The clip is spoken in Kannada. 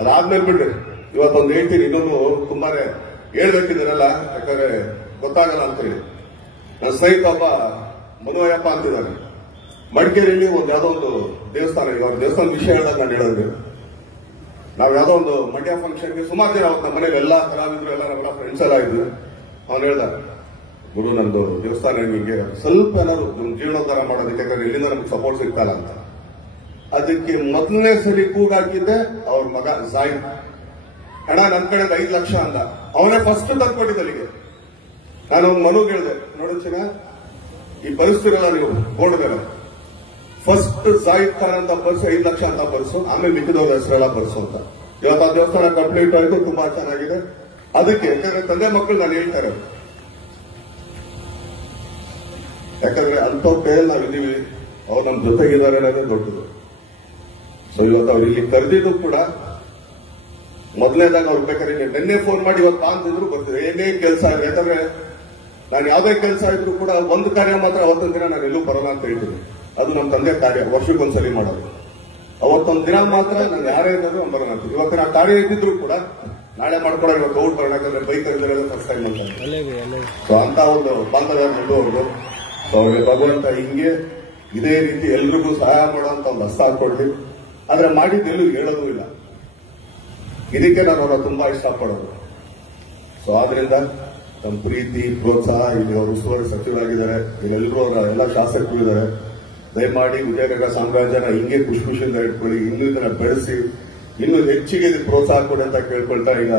ಅದಾದ್ಮೇಲೆ ಬಿಡ್ರಿ, ಇವತ್ತೊಂದು ಹೇಳ್ತೀನಿ, ಇನ್ನೊಂದು ತುಂಬಾನೇ ಹೇಳ್ಬೇಕಿದ್ದೀರಲ್ಲ, ಯಾಕಂದ್ರೆ ಗೊತ್ತಾಗಲ್ಲ ಅಂತ ಹೇಳಿ. ನನ್ನ ಸ್ನೇಹಿತ ಒಬ್ಬ ಮನುವಯ್ಯಪ್ಪ ಅಂತಿದ್ದಾನೆ, ಮಡಿಕೇರಿಯಲ್ಲಿ ಒಂದು ಯಾವ್ದೋ ಒಂದು ದೇವಸ್ಥಾನ, ಇವಾಗ ದೇವಸ್ಥಾನ ವಿಷಯ ಹೇಳಿದಾಗ ನಾನು ಹೇಳಿದ್ರೆ, ನಾವ್ ಯಾವ್ದೋ ಒಂದು ಮಂಡ್ಯ ಫಂಕ್ಷನ್ಗೆ ಸುಮಾರು ಜನ ಅವತ್ತು ನಮ್ಮ ಮನೇಲಿ ಎಲ್ಲಾ ಕಲಾವಿದ್ರು ಎಲ್ಲ ನಮ್ಮೆಲ್ಲ ಫ್ರೆಂಡ್ಸ್ ಎಲ್ಲ ಇದ್ರು. ಅವ್ನು ಹೇಳ್ದ, ಗುರು ನಂದು ದೇವಸ್ಥಾನ ನಿಮಗೆ ಸ್ವಲ್ಪ ಏನಾದ್ರು ಜೀರ್ಣೋದ್ಧಾರ ಮಾಡೋದಕ್ಕೆ, ಯಾಕಂದ್ರೆ ಇಲ್ಲಿಂದ ನಮ್ಗೆ ಸಪೋರ್ಟ್ ಸಿಗ್ತಲ್ಲ ಅಂತ. ಅದಕ್ಕೆ ಮೊದಲನೇ ಸರಿ ಕೂಗಾಕಿದ್ದೆ ಅವ್ರ ಮಗ ಜಾಯಿದ್. ಹಣ ನನ್ ಕಡೆ 5 ಲಕ್ಷ ಅಂದ, ಅವನೇ ಫಸ್ಟ್ ತಂದ್ಕೊಟ್ಟಿದ್ದ ಅಲ್ಲಿಗೆ. ನಾನು ಒಂದು ಮನುಗೆ ಹೇಳಿದೆ, ನೋಡು ಚಿನ್ನ, ಈ ಪರಿಸ್ಥಿತಿಲ್ಲ ನೀವು ಬೋರ್ಡ್ ಮೇಲೆ ಫಸ್ಟ್ ಜಾಯಿದ್ ಖಾನ್ ಅಂತ ಬರ್ಸು, 5 ಲಕ್ಷ ಅಂತ ಬರ್ಸು, ಆಮೇಲೆ ಮಿಕ್ಕಿದವ್ರ ಹೆಸರೆಲ್ಲ ಬರ್ಸು ಅಂತ. ಇವತ್ತು ಆ ದೇವಸ್ಥಾನ ಕಂಪ್ಲೀಟ್ ಆಯ್ತು, ತುಂಬಾ ಚೆನ್ನಾಗಿದೆ. ಅದಕ್ಕೆ ಯಾಕಂದ್ರೆ ತಂದೆ ಮಕ್ಕಳು ನಾನು ಹೇಳ್ತಾ ಇರೋದು, ಯಾಕಂದ್ರೆ ಅಂಥವ್ರ ಕೈಯಲ್ಲಿ ನಾವಿದ್ದೀವಿ, ಅವ್ರು ನಮ್ ಜೊತೆಗಿದ್ದಾರೆ ಅನ್ನೋದೇ ದೊಡ್ಡದು. ಸೊ ಇವತ್ತು ಅವ್ರು ಇಲ್ಲಿ ಕರೆದಿದ್ದು ಕೂಡ ಮೊದಲನೇದಾಗ ಅವ್ರು ಬೇಕಾದ್ರೆ ನಿನ್ನೆ ಫೋನ್ ಮಾಡಿ ಇವತ್ತು ಅಂತಿದ್ರು ಬರ್ತಿದ್ರು, ಏನೇ ಕೆಲಸ ಇದೆ. ಯಾಕಂದ್ರೆ ನಾನು ಯಾವ್ದೇ ಕೆಲಸ ಇದ್ರು ಕೂಡ ಒಂದು ಕಾರ್ಯ ಮಾತ್ರ ಅವತ್ತೊಂದು ದಿನ ನಾನು ಎಲ್ಲೂ ಬರೋಲ್ಲ ಅಂತ ಹೇಳ್ತೀನಿ. ಅದು ನಮ್ಮ ತಂದೆ ಕಾರ್ಯ, ವರ್ಷಕ್ಕೊಂದ್ಸಲಿ ಮಾಡೋದು. ಅವತ್ತೊಂದು ದಿನ ಮಾತ್ರ ನಾನು ಯಾರೇ ಇರೋದು ಅವ್ನು ಬರೋಣ ಅಂತ. ಇವತ್ತು ನಾವು ಕಾರ್ಯ ಇದ್ದಿದ್ರು ಕೂಡ ನಾಳೆ ಮಾಡ್ಕೊಡೋ, ಇವತ್ತು ಔಟ್ ಬರೋಣ, ಯಾಕಂದ್ರೆ ಬೈಕ್ ಇರೋದು ಫಸ್ಟ್ ಟೈಮ್ ಅಂತ. ಸೊ ಅಂತ ಒಂದು ಬಾಂಧವ್ಯ ಮುಂದುವರೆದು, ಸೊ ಅವ್ರಿಗೆ ಭಗವಂತ ಹಿಂಗೆ ಇದೇ ರೀತಿ ಎಲ್ರಿಗೂ ಸಹಾಯ ಮಾಡುವಂತ ಒಂದು ಹಸ್ತ ಹಾಕೊಡ್ಲಿ. ಆದ್ರೆ ಮಾಡಿದ್ದು ಎಲ್ಲೂ ಹೇಳೋದು ಇಲ್ಲ. ಇದಕ್ಕೆ ನಾನು ಅವ್ರನ್ನ ತುಂಬಾ ಇಷ್ಟಪಡೋದು. ಸೊ ಆದ್ರಿಂದ ನಮ್ಮ ಪ್ರೀತಿ ಪ್ರೋತ್ಸಾಹ, ಇಲ್ಲಿ ಅವರು ಉಸ್ತುವಾರಿ ಸಚಿವರಾಗಿದ್ದಾರೆ, ಇಲ್ಲೆಲ್ಲರೂ ಅವರ ಎಲ್ಲ ಶಾಸಕರು, ದಯಮಾಡಿ ವಿಜಯನಗರ ಸಾಮ್ರಾಜ್ಯನ ಹಿಂಗೆ ಖುಷಿ ಖುಷಿಯಿಂದ ಇಟ್ಕೊಳ್ಳಿ, ಇನ್ನೂ ಇದನ್ನ ಬೆಳೆಸಿ, ಇನ್ನೂ ಹೆಚ್ಚಿಗೆ ಪ್ರೋತ್ಸಾಹ ಕೊಡಿ ಅಂತ ಕೇಳ್ಕೊಳ್ತಾ ಈಗ